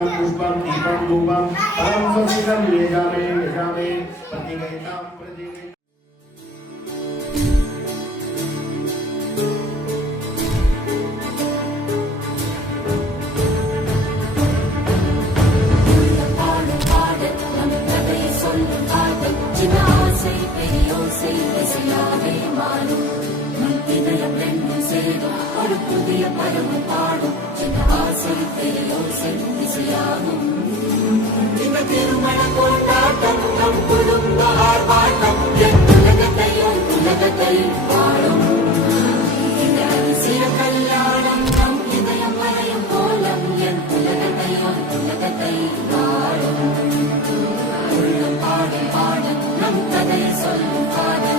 पुष्पं दीपं धूपं फलं स्वस्तिकं यजामहे यजामहे प्रतिगयतां प्रतिगयतां திருமண கொண்டாட்டம் நம் குடும்ப ஆர்ப்பாட்டம் உலகத்தையும் உலகத்தையும் வாழும் இந்த அதிசய கல்யாணம் நம் இதயம் வரையும் கோலம் என் உலகத்தையும் உலகத்தையும் வாழும் உள்ளம் பாடும் பாடல் நம் கதையை சொல்லும் காதல்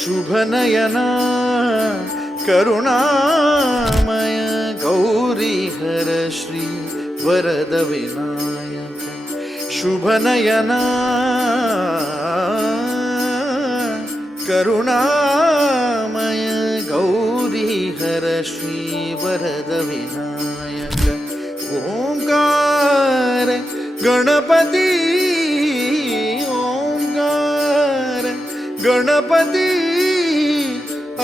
शुभनयना करुणामय गौरीहर श्री वरद विनायक शुभनयना करुणामय गौरीहर श्री वरद विनायक ओंकार गणपति ओंकार गणपति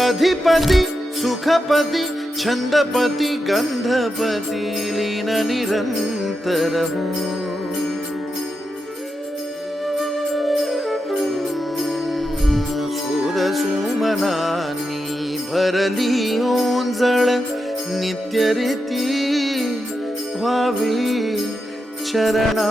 अधिपति सुखपति छंदपति गंधपति लीन निरंतर सुमनानी भरली ओंजळ नित्य रीती व्हावी चरणा